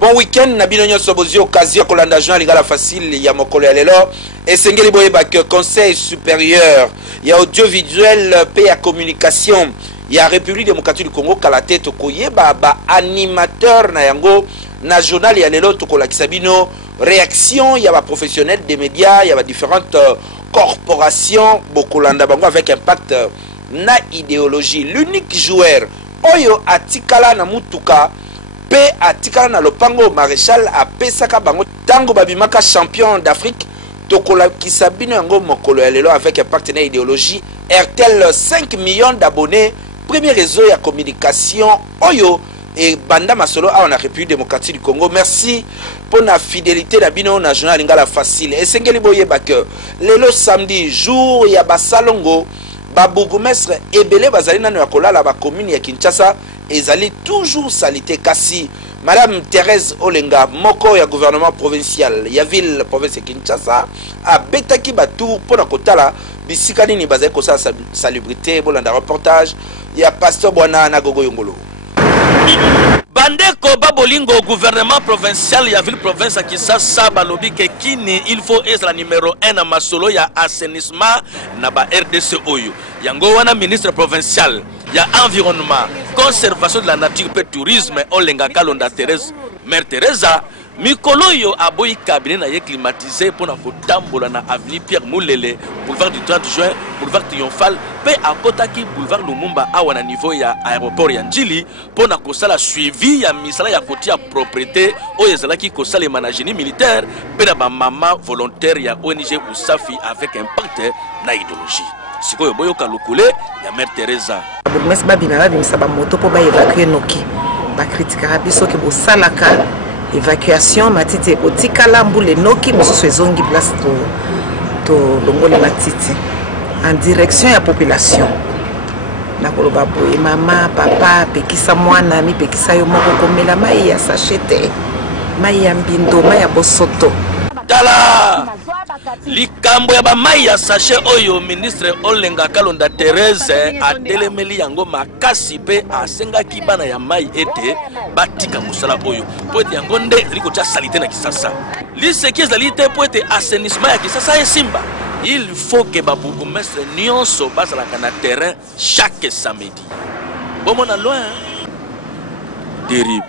Bon week-end, Nabino Nyonso Bozi, occasion Kolanda Journal Lingala Facile, il y a Mokolo Lelo, et Sengeli Boyeba que Conseil supérieur, il y a audiovisuel, paix à communication, il y a République démocratique du Congo, Kalate Tokoyeba, animateur na yango, na journal il y a Lelo Tokola Kisabino, réaction, il y a professionnels des médias, il y a différentes corporations, Bokolanda Bango avec impact na idéologie. L'unique joueur, Oyo Atikala na Mutuka, P atikala na lopango maréchal a pesaka bango tango babimaka champion d'Afrique tokola kisabino yango mokolo ya lelo avec un partenaire idéologie RTL 5 millions d'abonnés premier réseau ya communication oyo et banda masolo a na République démocratique du Congo. Merci pour la fidélité na bino na journal Lingala Facile et sengeli boyeba que lelo samedi jour ya basalongo babourgmestre ebele bazali nano ya kolala ba commune ya Kinshasa ezali toujours salité kasi Madame Thérèse Olenga moko ya gouvernement provincial ya ville province Kinshasa a betaki batour pona kotala bisika nini bazali ko sa salubrité bolanda reportage ya pasteur Bwana na Gogo Yongolo. Bandeko babolingo gouvernement provincial ya ville province à Kinshasa balobi ke kini il faut être la numéro 1 na masolo ya assainissement na ba RDC oyo yango wana ministre provincial ya environnement conservation de la nature et tourisme Olenga Kalonda Thérèse mère Teresa mikolo yo aboyi cabinet na ye climatisé pour na kotambola na avenue Pierre Moulele boulevard du 30 juin boulevard triomphal pe akotaki boulevard Lumumba awa na niveau ya aéroport ya Njili pour na kosala suivi ya misala ya kotia propriété oyo ezalaki kosala managini militaire pe na ba mama volontaire ya ONG Usafi avec impact na idéologie sikoyo boyoka lokule ya mère Teresa bourgmestre babima ba moto po ba évacuer noki ba critiquera biso ke bo salaka évacuation matiti otikala mbule noki mosusu ezongi place to longole matiti en direction ya population na koloba boye mama papa pekisa mwana mi pekisa yo moko komela mai ya sachete mai ya mbindo mai ya bosoto tala likambo ya ba mai ya sachet oyo ministre Olenga Kalonda Thérèse atelemeli yango makasi pe asengaki bana ya mai ete batika musala oyo po ete yango nde liko tia salité na Kinshasa liseki ezali te po ete assainissement ya Kinshasa esimba il faut que ba bourgmestre nyonso bazalaka na terrain chaque samedi bomona loin terrible